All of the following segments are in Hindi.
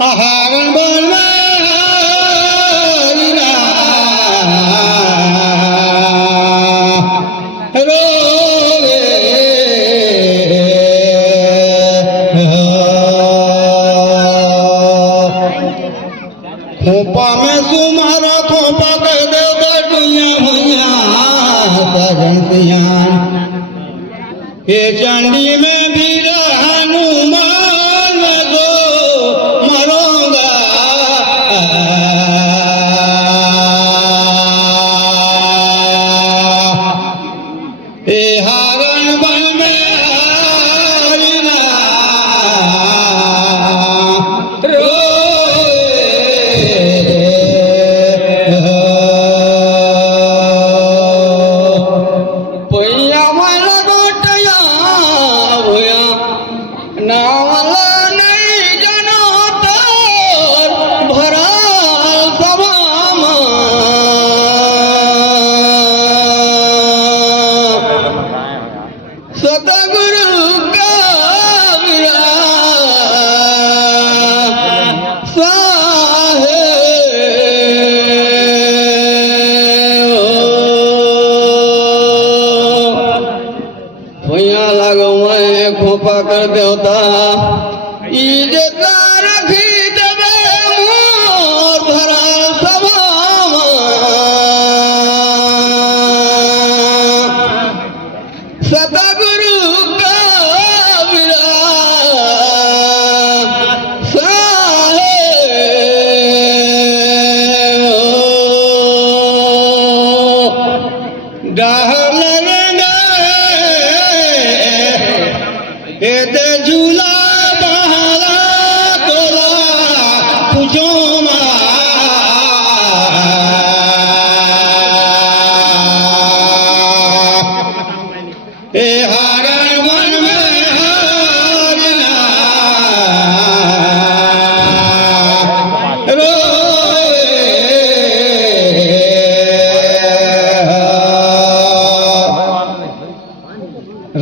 हारण बोल खोपा में तुम्हारा खोपा कह दे बैठिया भैया सजन सियान ये चंडी में भी हनुमान दो मरोगा ये हारण बन में हरिना खोपा कर देवता इज्जत रखी देवे मोर धरा सभा सतगुरु का ते झूला बहारा तोला पूछो ए हारण वन में हारना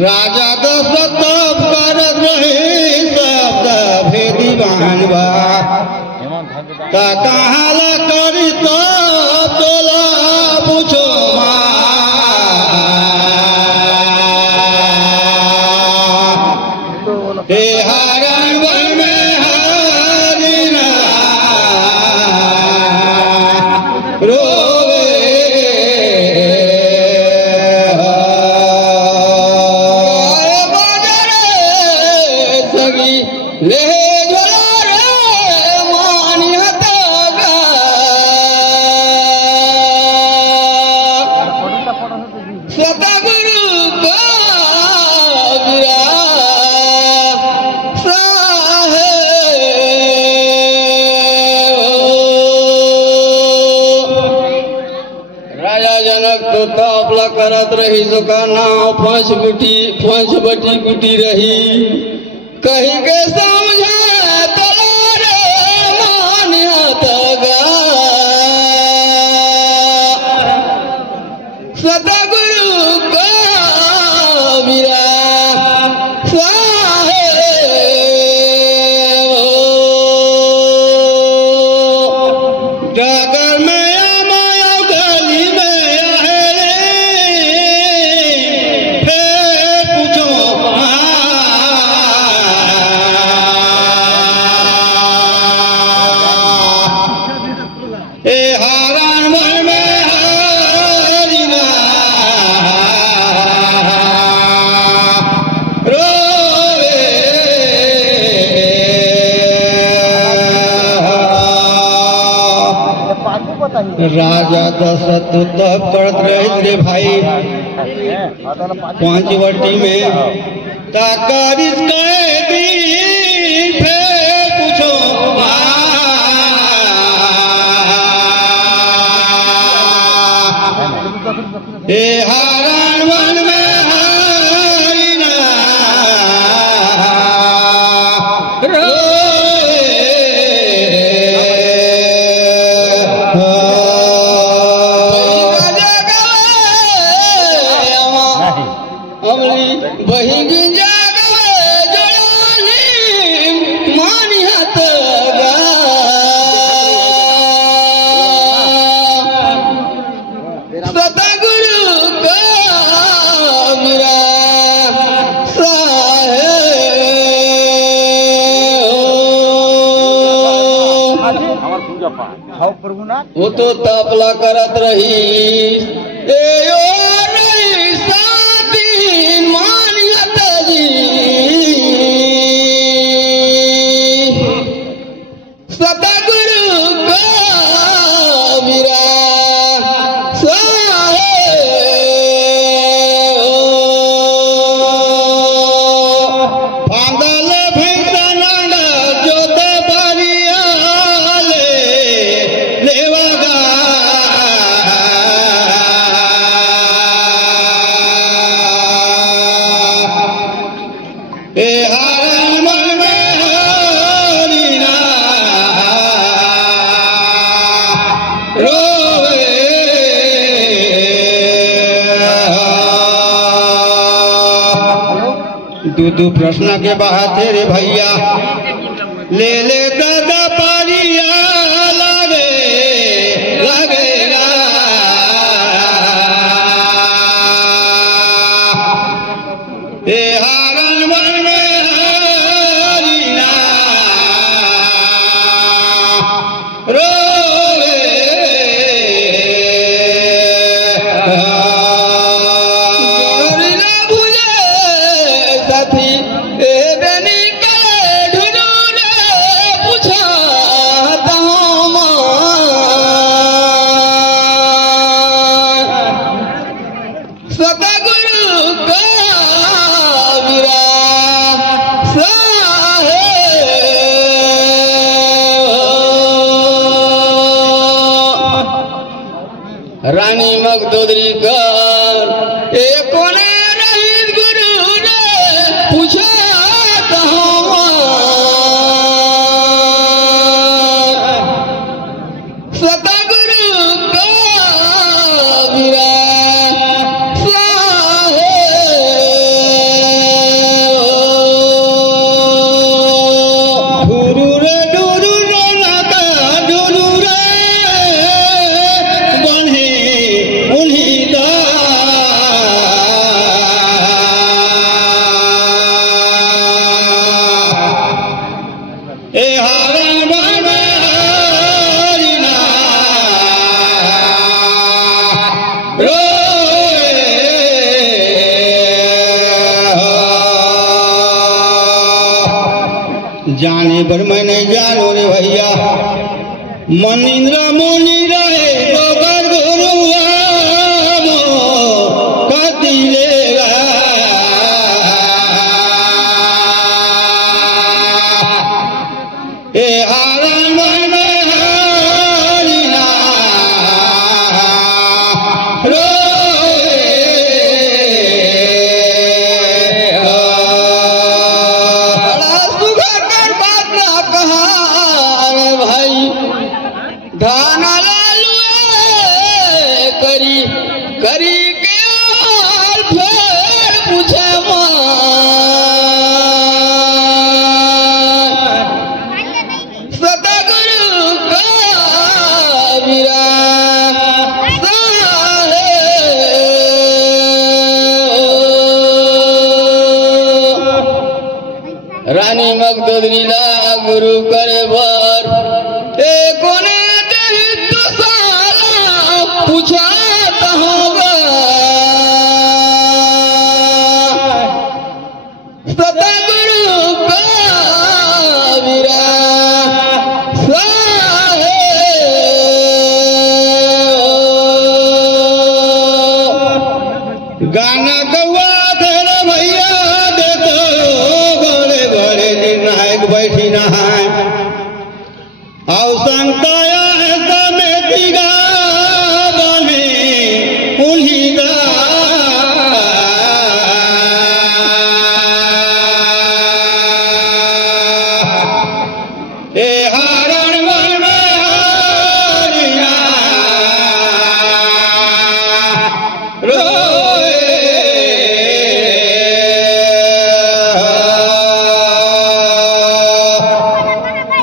राजा दशरथ कहाल करी तो तोला पूछो हे हारण वन में हारिना रोवे सगी ले सतगुरु राजा जनक तो तापला करत रही जोका नाव पांच बटी गुटी रही कहीं के समझे तोरे मानिया तगा सतगुरु का वीरा डगर में माया गली में फिर पूछो ए हारण मन में हरिना राजा दशरथ तब पड़त रहे रे भाई 5 बटी में ताकारिस कैदी फिर पूछो ए हारण वन में हरिना अमली बहिंग जागवे जोळाली मानिहत गा सतगुरु कामिरा वो तो तापला करत रही ए ओ नहीं साथी मानियत जी सतगुरु कामिरा तू प्रश्न के बाद तेरे भैया ले ले दादा पारिया लागे लगेगा ए हारन मन में हरिना रोवे साथी ए बेनी कले ढूंढू रे पूछा दामा सतगुरु कामिरा रानी मगदोदरी कर ए कोने रहीस गुरु ने पूछा कहाँ सतगुरु कामिरा ढूरू रे नाका ढूरू रे बन्हे उन्हीं दा ए हारन बनरिना जाने पर मैं नहीं जानो रे भैया मनिंद्र मुनि रहे गोबर गुरु कति लेगा ए हारन मन हरिना भाई धान लालू करी करी के और फेर पूछे सतगुरु कामिरा रानी मगदोदरीला गुरु करे बर ए कोने देही तो साला पूछा होगा सतगुरु कामिरा गाना गवा धर भैया देतो घरे घरे निर्णायक बैठी ना है औ संता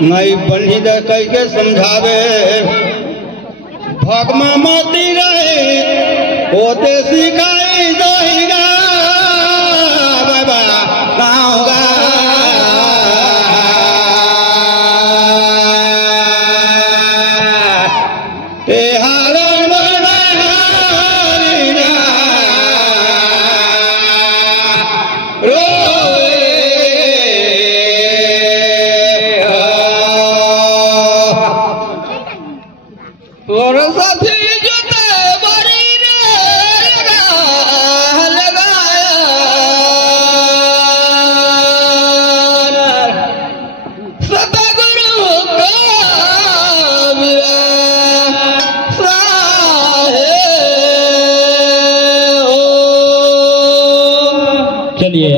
माई बंधी दे कह के समझावे भगमा मती रहे ओते सिखा